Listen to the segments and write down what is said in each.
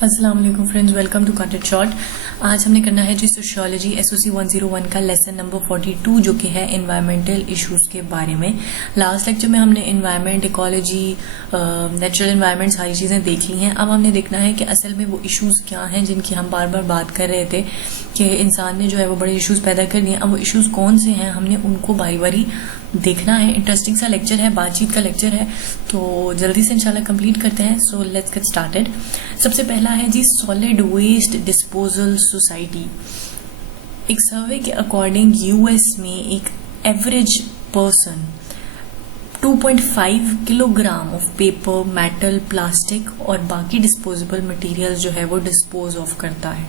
السلام علیکم friends, welcome to cut it short. آج ہم نے کرنا ہے سوشیولوجی SOC 101 کا لیسن نمبر 42 جو کہ ہے انوائرمنٹل ایشوز کے بارے میں. لاسٹ لیکچر میں ہم نے انوائرمنٹ، ایکالوجی، نیچرل انوائرمنٹ ساری چیزیں دیکھ لی ہیں. اب ہم نے دیکھنا ہے کہ اصل میں وہ ایشوز کیا ہیں جن کی ہم بار بار بات کر رہے تھے کہ انسان نے جو ہے وہ بڑے ایشوز پیدا کر دیے. اب وہ ایشوز کون سے ہیں ہم نے ان کو باری باری دیکھنا ہے. انٹرسٹنگ سا لیکچر ہے، بات چیت کا لیکچر ہے، تو جلدی سے انشاءاللہ کمپلیٹ کرتے ہیں. So let's get started. سب سے پہلا ہے سالڈ ویسٹ ڈسپوزل سوسائٹی. ایک سروے کے اکارڈنگ US میں ایک average person 2.5 kilogram of paper, metal, plastic اور باقی ڈسپوزیبل مٹیریل جو ہے وہ ڈسپوز آف کرتا ہے.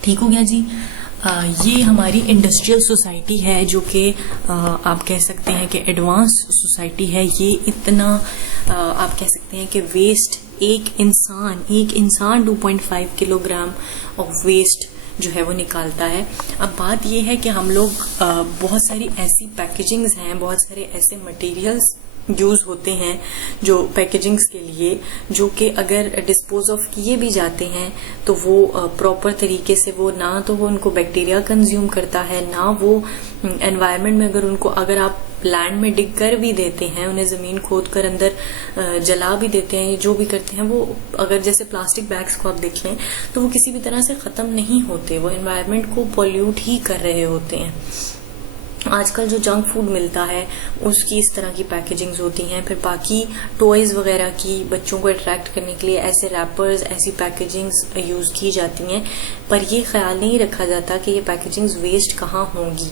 ٹھیک ہو گیا جی. یہ ہماری انڈسٹریل سوسائٹی ہے جو کہ آپ کہہ سکتے ہیں کہ ایڈوانس سوسائٹی ہے. یہ اتنا آپ کہہ سکتے ہیں کہ ویسٹ ایک انسان 2.5 کلو گرام آف ویسٹ جو ہے وہ نکالتا ہے. اب بات یہ ہے کہ ہم لوگ بہت ساری ایسی پیکیجنگز ہیں، بہت سارے ایسے مٹیریلز یوز ہوتے ہیں جو پیکیجنگز کے لیے، جو کہ اگر ڈسپوز آف کیے بھی جاتے ہیں تو وہ پراپر طریقے سے وہ نہ تو وہ ان کو بیکٹیریا کنزیوم کرتا ہے، نہ وہ انوائرمنٹ میں اگر آپ لینڈ میں ڈگ کر بھی دیتے ہیں، انہیں زمین کھود کر اندر جلا بھی دیتے ہیں، جو بھی کرتے ہیں وہ اگر جیسے پلاسٹک بیگز کو آپ دیکھ لیں تو وہ کسی بھی طرح سے ختم نہیں ہوتے، وہ انوائرمنٹ کو پولیوٹ ہی کر رہے ہوتے ہیں. آج کل جو جنک فوڈ ملتا ہے اس کی اس طرح کی پیکیجنگز ہوتی ہیں. پھر باقی ٹوائز وغیرہ کی بچوں کو اٹریکٹ کرنے کے لیے ایسے ریپرز، ایسی پیکیجنگز یوز کی جاتی ہیں، پر یہ خیال نہیں رکھا جاتا کہ یہ پیکیجنگز ویسٹ کہاں ہوں گی.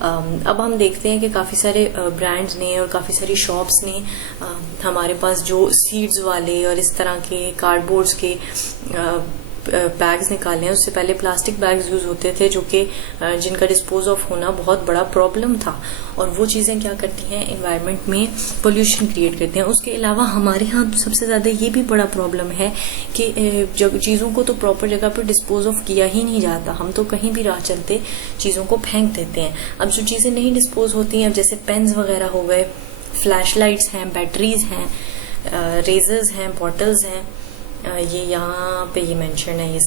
اب ہم دیکھتے ہیں کہ کافی سارے برانڈز نے اور کافی ساری شاپس نے ہمارے پاس جو سیڈز والے اور اس طرح کے کارڈ بورڈز کے بیگز نکالے ہیں. اس سے پہلے پلاسٹک بیگز یوز ہوتے تھے جو کہ جن کا ڈسپوز آف ہونا بہت بڑا پرابلم تھا، اور وہ چیزیں کیا کرتی ہیں انوائرمنٹ میں پولوشن کریٹ کرتے ہیں. اس کے علاوہ ہمارے ہاں سب سے زیادہ یہ بھی بڑا پرابلم ہے کہ جب چیزوں کو تو پراپر جگہ پر ڈسپوز آف کیا ہی نہیں جاتا، ہم تو کہیں بھی راہ چلتے چیزوں کو پھینک دیتے ہیں. اب جو چیزیں نہیں ڈسپوز ہوتی ہیں، اب جیسے پینز وغیرہ ہو گئے، فلیش لائٹس ہیں، بیٹریز ہیں، ریزرز ہیں، بوٹلز ہیں، یہ یہاں پہ یہ مینشن ہے. یہ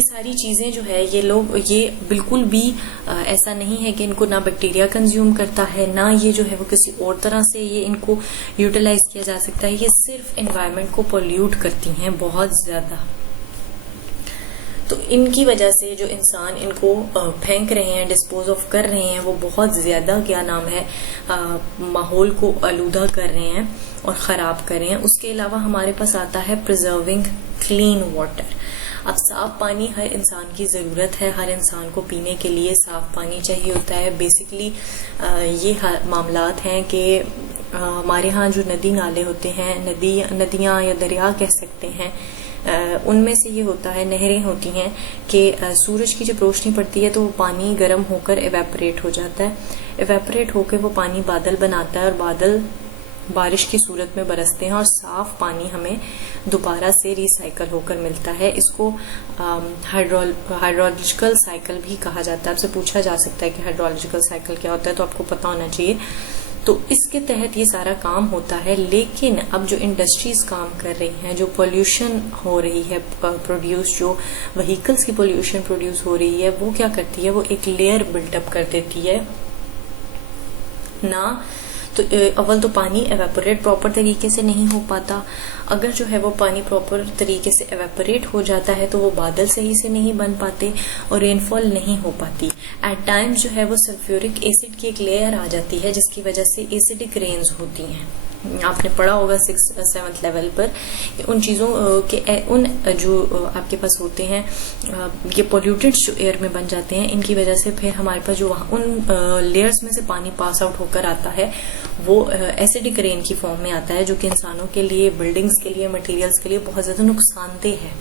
ساری چیزیں جو ہے یہ بالکل بھی ایسا نہیں ہے کہ ان کو نہ بیکٹیریا کنزیوم کرتا ہے، نہ یہ جو ہے وہ کسی اور طرح سے یہ ان کو یوٹیلائز کیا جا سکتا ہے. یہ صرف انوائرمنٹ کو پولیوٹ کرتی ہیں بہت زیادہ. تو ان کی وجہ سے جو انسان ان کو پھینک رہے ہیں، ڈسپوز آف کر رہے ہیں، وہ بہت زیادہ ماحول کو آلودہ کر رہے ہیں اور خراب کر رہے ہیں. اس کے علاوہ ہمارے پاس آتا ہے پرزرونگ کلین واٹر. اب صاف پانی ہر انسان کی ضرورت ہے، ہر انسان کو پینے کے لیے صاف پانی چاہیے ہوتا ہے. بیسکلی یہ معاملات ہیں کہ ہمارے ہاں جو ندی نالے ہوتے ہیں، ندیاں یا دریا کہہ سکتے ہیں، ان میں سے یہ ہوتا ہے، نہریں ہوتی ہیں کہ سورج کی جب روشنی پڑتی ہے تو وہ پانی گرم ہو کر ایویپوریٹ ہو جاتا ہے. ایویپوریٹ ہو کے وہ پانی بادل بناتا ہے، اور بادل بارش کی صورت میں برستے ہیں، اور صاف پانی ہمیں دوبارہ سے ریسائیکل ہو کر ملتا ہے. اس کو ہائیڈرولوجیکل سائیکل بھی کہا جاتا ہے. آپ سے پوچھا جا سکتا ہے کہ ہائیڈرولوجیکل سائیکل کیا ہوتا ہے، تو آپ کو پتا ہونا چاہیے. تو اس کے تحت یہ سارا کام ہوتا ہے. لیکن اب جو انڈسٹریز کام کر رہی ہیں، جو پولیوشن ہو رہی ہے پروڈیوس، جو وہیکلز کی پولیوشن پروڈیوس ہو رہی ہے، وہ کیا کرتی ہے، وہ ایک لیئر بلٹ اپ کر دیتی ہے. تو اول تو پانی ایویپوریٹ پراپر طریقے سے نہیں ہو پاتا. اگر جو ہے وہ پانی پراپر طریقے سے ایویپوریٹ ہو جاتا ہے تو وہ بادل صحیح سے نہیں بن پاتے اور رین فال نہیں ہو پاتی. ایٹ ٹائمز جو ہے وہ سلفیورک ایسڈ کی ایک لیئر آ جاتی ہے جس کی وجہ سے ایسڈک رینز ہوتی ہیں. آپ نے پڑھا ہوگا 6th-7th لیول پر ان چیزوں کے ان جو آپ کے پاس ہوتے ہیں یہ پولیوٹڈ جو ایئر میں بن جاتے ہیں، ان کی وجہ سے پھر ہمارے پاس جو ان لیئرز میں سے پانی پاس آؤٹ ہو کر آتا ہے وہ ایسڈک رین کی فارم میں آتا ہے، جو کہ انسانوں کے لیے، بلڈنگز کے لیے، مٹیریلز کے لیے بہت زیادہ نقصان دہ ہے.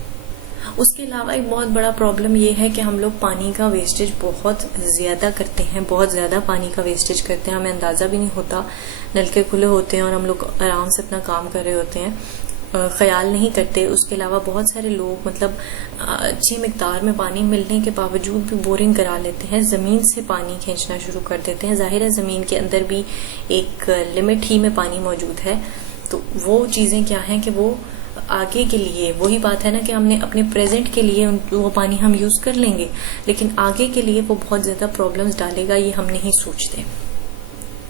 اس کے علاوہ ایک بہت بڑا پرابلم یہ ہے کہ ہم لوگ پانی کا ویسٹیج بہت زیادہ کرتے ہیں، بہت زیادہ پانی کا ویسٹیج کرتے ہیں. ہمیں اندازہ بھی نہیں ہوتا، نلکے کھلے ہوتے ہیں اور ہم لوگ آرام سے اپنا کام کر رہے ہوتے ہیں، خیال نہیں کرتے. اس کے علاوہ بہت سارے لوگ اچھی مقدار میں پانی ملنے کے باوجود بھی بورنگ کرا لیتے ہیں، زمین سے پانی کھینچنا شروع کر دیتے ہیں. ظاہر ہے زمین کے اندر بھی ایک لمٹ ہی میں پانی موجود ہے، تو وہ چیزیں کیا ہیں کہ وہ آگے کے لیے وہی بات ہے نا کہ ہم نے اپنے پریزنٹ کے لیے وہ پانی ہم یوز کر لیں گے، لیکن آگے کے لیے وہ بہت زیادہ پرابلمس ڈالے گا، یہ ہم نہیں سوچتے.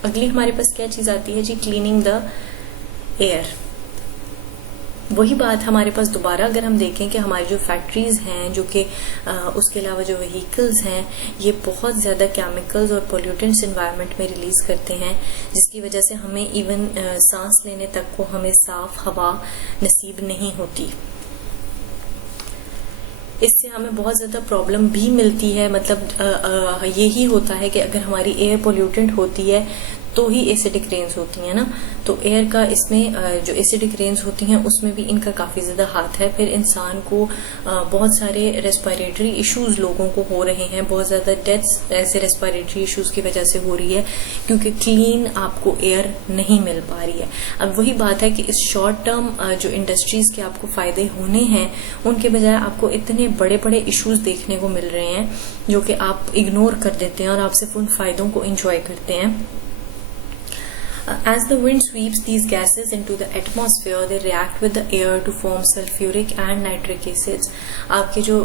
اگلی ہمارے پاس کیا چیز آتی ہے جی؟ کلیننگ دا ایئر. وہی بات ہمارے پاس دوبارہ اگر ہم دیکھیں کہ ہماری جو فیکٹریز ہیں، جو کہ اس کے علاوہ جو وہیکلز ہیں، یہ بہت زیادہ کیمیکلز اور پولیوٹنٹس انوائرمنٹ میں ریلیز کرتے ہیں، جس کی وجہ سے ہمیں ایون سانس لینے تک کو ہمیں صاف ہوا نصیب نہیں ہوتی. اس سے ہمیں بہت زیادہ پرابلم بھی ملتی ہے. مطلب یہی ہوتا ہے کہ اگر ہماری ایئر پولیوٹنٹ ہوتی ہے تو ہی ایسیڈک رینز ہوتی ہیں نا، تو ایئر کا اس میں جو ایسیڈک رینز ہوتی ہیں اس میں بھی ان کا کافی زیادہ ہاتھ ہے. پھر انسان کو بہت سارے ریسپائریٹری ایشوز لوگوں کو ہو رہے ہیں، بہت زیادہ ڈیتھس ایسے ریسپائریٹری ایشوز کی وجہ سے ہو رہی ہے، کیونکہ کلین آپ کو ایئر نہیں مل پا رہی ہے. اب وہی بات ہے کہ اس شارٹ ٹرم جو انڈسٹریز کے آپ کو فائدے ہونے ہیں، ان کے بجائے آپ کو اتنے بڑے بڑے ایشوز دیکھنے کو مل رہے ہیں جو کہ آپ اگنور کر دیتے ہیں اور آپ صرف ان فائدوں کو انجوائے کرتے ہیں. As the wind sweeps these gases into the atmosphere, they react with the air to form sulfuric and nitric acids. آپ کے جو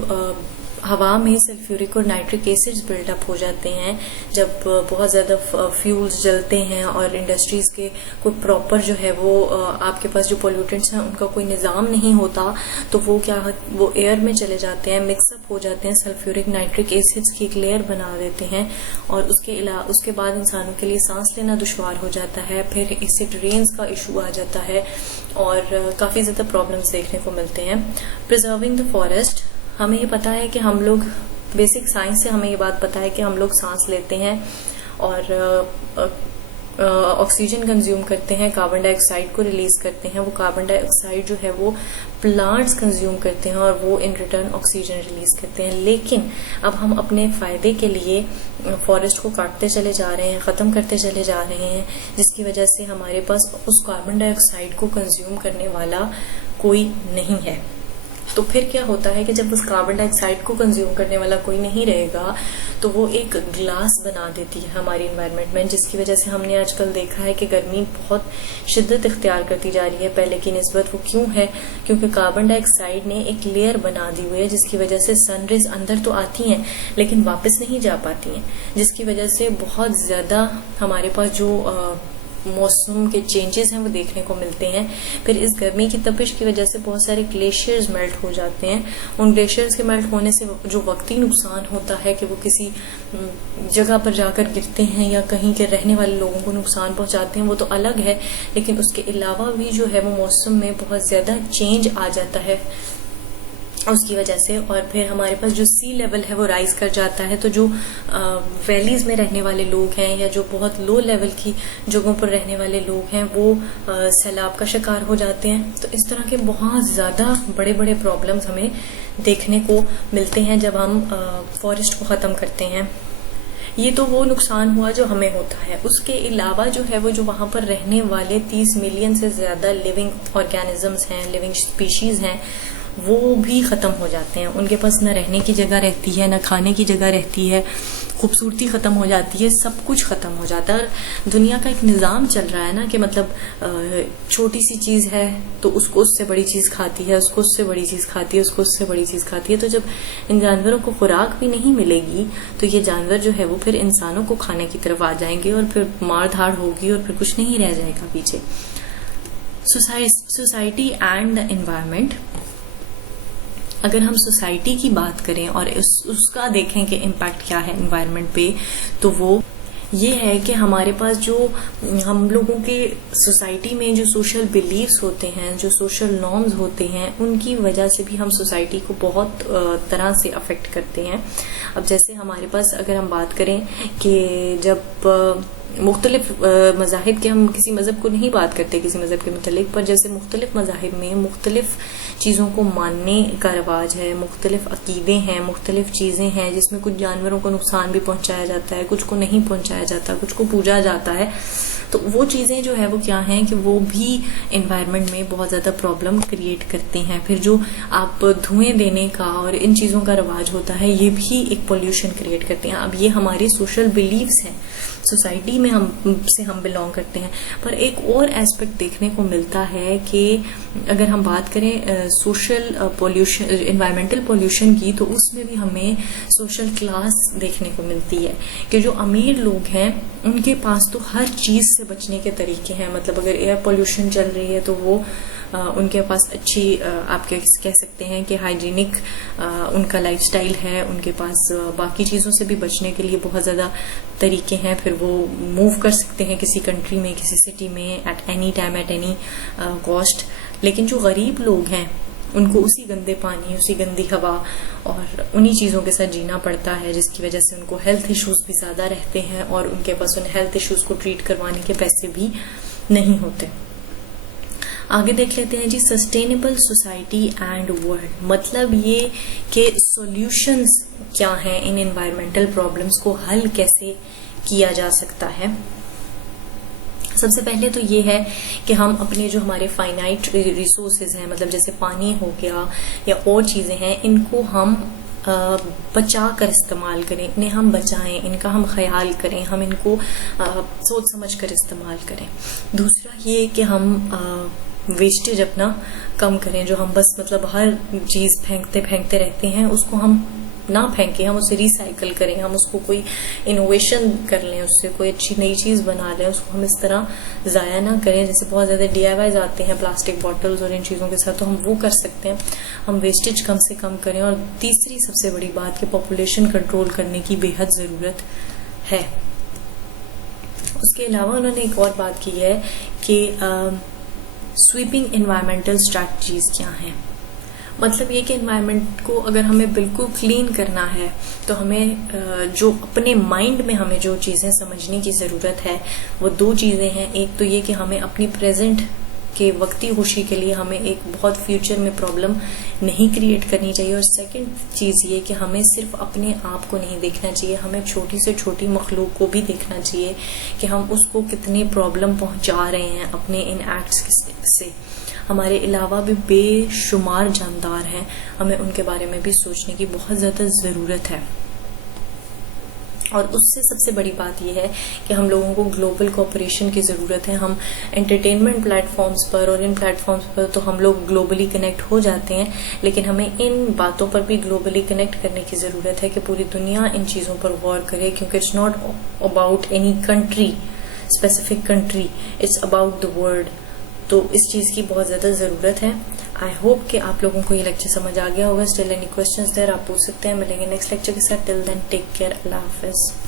ہوا میں سلفیورک اور نائٹرک ایسڈز بلڈ اپ ہو جاتے ہیں جب بہت زیادہ فیولز جلتے ہیں اور انڈسٹریز کے کوئی پراپر جو ہے وہ آپ کے پاس جو پولیوٹنٹس ہیں ان کا کوئی نظام نہیں ہوتا، تو وہ کیا وہ ایئر میں چلے جاتے ہیں، مکس اپ ہو جاتے ہیں، سلفیورک نائٹرک ایسڈز کی ایک لیئر بنا دیتے ہیں، اور اس کے بعد انسانوں کے لیے سانس لینا دشوار ہو جاتا ہے. پھر ایسڈ رینز کا ایشو آ جاتا ہے اور کافی زیادہ پرابلمس دیکھنے کو ملتے ہیں. پرزرونگ دا فارسٹ، ہمیں یہ پتا ہے کہ ہم لوگ بیسک سائنس سے ہمیں یہ بات پتا ہے کہ ہم لوگ سانس لیتے ہیں اور آکسیجن کنزیوم کرتے ہیں، کاربن ڈائی آکسائڈ کو ریلیز کرتے ہیں. وہ کاربن ڈائی آکسائڈ جو ہے وہ پلانٹس کنزیوم کرتے ہیں اور وہ ان ریٹرن آکسیجن ریلیز کرتے ہیں. لیکن اب ہم اپنے فائدے کے لیے فارسٹ کو کاٹتے چلے جا رہے ہیں، ختم کرتے چلے جا رہے ہیں، جس کی وجہ سے ہمارے پاس اس کاربن ڈائی آکسائڈ کو کنزیوم کرنے والا کوئی نہیں ہے. تو پھر کیا ہوتا ہے کہ جب اس کاربن ڈائی آکسائڈ کو کنزیوم کرنے والا کوئی نہیں رہے گا تو وہ ایک گلاس بنا دیتی ہے ہماری انوائرمنٹ میں، جس کی وجہ سے ہم نے آج کل دیکھا ہے کہ گرمی بہت شدت اختیار کرتی جا رہی ہے پہلے کی نسبت. وہ کیوں ہے؟ کیونکہ کاربن ڈائی آکسائڈ نے ایک لیئر بنا دی ہوئی ہے، جس کی وجہ سے سن ریز اندر تو آتی ہیں لیکن واپس نہیں جا پاتی ہیں، جس کی وجہ سے بہت زیادہ ہمارے پاس جو موسم کے چینجز ہیں وہ دیکھنے کو ملتے ہیں. پھر اس گرمی کی تپش کی وجہ سے بہت سارے گلیشیئرز میلٹ ہو جاتے ہیں. ان گلیشیئرز کے میلٹ ہونے سے جو وقتی نقصان ہوتا ہے کہ وہ کسی جگہ پر جا کر گرتے ہیں یا کہیں کے رہنے والے لوگوں کو نقصان پہنچاتے ہیں، وہ تو الگ ہے، لیکن اس کے علاوہ بھی جو ہے وہ موسم میں بہت زیادہ چینج آ جاتا ہے اس کی وجہ سے. اور پھر ہمارے پاس جو سی لیول ہے وہ رائز کر جاتا ہے، تو جو ویلیز میں رہنے والے لوگ ہیں یا جو بہت لو لیول کی جگہوں پر رہنے والے لوگ ہیں وہ سیلاب کا شکار ہو جاتے ہیں. تو اس طرح کے بہت زیادہ بڑے بڑے پرابلمز ہمیں دیکھنے کو ملتے ہیں جب ہم فارسٹ کو ختم کرتے ہیں. یہ تو وہ نقصان ہوا جو ہمیں ہوتا ہے. اس کے علاوہ جو ہے وہ جو وہاں پر رہنے والے 30 ملین سے زیادہ لیونگ آرگینزمز ہیں، لیونگ اسپیشیز ہیں، وہ بھی ختم ہو جاتے ہیں. ان کے پاس نہ رہنے کی جگہ رہتی ہے، نہ کھانے کی جگہ رہتی ہے، خوبصورتی ختم ہو جاتی ہے، سب کچھ ختم ہو جاتا ہے. اور دنیا کا ایک نظام چل رہا ہے نا کہ مطلب چھوٹی سی چیز ہے تو اس کو اس سے بڑی چیز کھاتی ہے، اس کو اس سے بڑی چیز کھاتی ہے، اس کو اس سے بڑی چیز کھاتی ہے. تو جب ان جانوروں کو خوراک بھی نہیں ملے گی تو یہ جانور جو ہے وہ پھر انسانوں کو کھانے کی طرف آ جائیں گے اور پھر مار دھاڑ ہوگی اور پھر کچھ نہیں رہ جائے گا پیچھے. Society and the environment. اگر ہم سوسائٹی کی بات کریں اور اس کا دیکھیں کہ امپیکٹ کیا ہے انوائرمنٹ پہ، تو وہ یہ ہے کہ ہمارے پاس جو ہم لوگوں کے سوسائٹی میں جو سوشل بیلیفز ہوتے ہیں، جو سوشل نارمز ہوتے ہیں، ان کی وجہ سے بھی ہم سوسائٹی کو بہت طرح سے افیکٹ کرتے ہیں. اب جیسے ہمارے پاس اگر ہم بات کریں کہ جب مختلف مذاہب کے، ہم کسی مذہب کو نہیں بات کرتے کسی مذہب کے متعلق، پر جیسے مختلف مذاہب میں مختلف چیزوں کو ماننے کا رواج ہے، مختلف عقیدے ہیں، مختلف چیزیں ہیں جس میں کچھ جانوروں کو نقصان بھی پہنچایا جاتا ہے، کچھ کو نہیں پہنچایا جاتا، کچھ کو پوجا جاتا ہے. تو وہ چیزیں جو ہے وہ کیا ہیں کہ وہ بھی انوائرمنٹ میں بہت زیادہ پرابلم کریٹ کرتے ہیں. پھر جو آپ دھوئیں دینے کا اور ان چیزوں کا رواج ہوتا ہے، یہ بھی ایک پولوشن کریٹ کرتے ہیں. اب یہ ہماری سوشل بیلیفز ہیں سوسائٹی میں ہم بلونگ کرتے ہیں. پر ایک اور ایسپیکٹ دیکھنے کو ملتا ہے کہ اگر ہم بات کریں سوشل پولوشن, انوائرمنٹل پولوشن کی, تو اس میں بھی ہمیں سوشل کلاس دیکھنے کو ملتی ہے کہ جو امیر لوگ ہیں ان کے پاس تو ہر چیز سے بچنے کے طریقے ہیں. مطلب اگر ایئر پولوشن چل رہی ہے تو وہ ان کے پاس اچھی, آپ کہہ سکتے ہیں کہ ہائیجینک ان کا لائف سٹائل ہے, ان کے پاس باقی چیزوں سے بھی بچنے کے لیے بہت زیادہ طریقے ہیں. پھر وہ موو کر سکتے ہیں کسی کنٹری میں, کسی سٹی میں, at any time, at any cost. لیکن جو غریب لوگ ہیں ان کو اسی گندے پانی, اسی گندی ہوا اور انہی چیزوں کے ساتھ جینا پڑتا ہے, جس کی وجہ سے ان کو ہیلتھ ایشوز بھی زیادہ رہتے ہیں اور ان کے پاس ان ہیلتھ ایشوز کو ٹریٹ کروانے کے پیسے بھی نہیں ہوتے. آگے دیکھ لیتے ہیں جی, سسٹینیبل سوسائٹی اینڈ ورلڈ. مطلب یہ کہ سولیوشنز کیا ہیں ان انوائرمنٹل پرابلمس کو حل کیسے کیا جا سکتا ہے. سب سے پہلے تو یہ ہے کہ ہم اپنے جو ہمارے فائنائٹ ریسورسز ہیں, مطلب جیسے پانی ہو گیا یا اور چیزیں ہیں, ان کو ہم بچا کر استعمال کریں, انہیں ہم بچائیں, ان کا ہم خیال کریں, ہم ان کو سوچ سمجھ کر استعمال کریں. دوسرا یہ کہ ہم ویسٹیج اپنا کم کریں, جو ہم بس مطلب ہر چیز پھینکتے رہتے ہیں, اس کو ہم نہ پھینکیں, ہم اسے ریسائیکل کریں, ہم اس کو کوئی انوویشن کر لیں, اس سے کوئی اچھی نئی چیز بنا لیں, اس کو ہم اس طرح ضائع نہ کریں. جیسے بہت زیادہ DIYs آتے ہیں پلاسٹک بوٹلز اور ان چیزوں کے ساتھ, تو ہم وہ کر سکتے ہیں. ہم ویسٹیج کم سے کم کریں. اور تیسری سب سے بڑی بات کہ پاپولیشن کنٹرول کرنے کی بے حد ضرورت ہے. اس کے علاوہ انہوں نے ایک اور بات کی ہے کہ سویپنگ انوائرمنٹل اسٹریٹجیز کیا ہیں. مطلب یہ کہ انوائرمنٹ کو اگر ہمیں بالکل کلین کرنا ہے تو ہمیں جو اپنے مائنڈ میں ہمیں جو چیزیں سمجھنے کی ضرورت ہے وہ دو چیزیں ہیں. ایک تو یہ کہ ہمیں اپنی پریزنٹ کے وقتی خوشی کے لیے ہمیں ایک بہت فیوچر میں پرابلم نہیں کریٹ کرنی چاہیے. اور سیکنڈ چیز یہ کہ ہمیں صرف اپنے آپ کو نہیں دیکھنا چاہیے, ہمیں چھوٹی سے چھوٹی مخلوق کو بھی دیکھنا چاہیے کہ ہم اس کو کتنے پرابلم پہنچا رہے ہیں اپنے ان ایکٹس سے. ہمارے علاوہ بھی بے شمار جاندار ہیں, ہمیں ان کے بارے میں بھی سوچنے کی بہت زیادہ ضرورت ہے. اور اس سے سب سے بڑی بات یہ ہے کہ ہم لوگوں کو گلوبل کوآپریشن کی ضرورت ہے. ہم انٹرٹینمنٹ پلیٹ فارمز پر اور ان پلیٹ فارمز پر تو ہم لوگ گلوبلی کنیکٹ ہو جاتے ہیں, لیکن ہمیں ان باتوں پر بھی گلوبلی کنیکٹ کرنے کی ضرورت ہے کہ پوری دنیا ان چیزوں پر غور کرے, کیونکہ it's not about any country, specific country, it's about the world. تو اس چیز کی بہت زیادہ ضرورت ہے. آئی ہوپ کہ آپ لوگوں کو یہ لیکچر سمجھ آ گیا ہوگا. اسٹل اینی کوسچنز دیر آپ پوچھ سکتے ہیں. ملیں گے نیکسٹ لیکچر کے ساتھ. ٹل دین ٹیک کیئر. اللہ حافظ.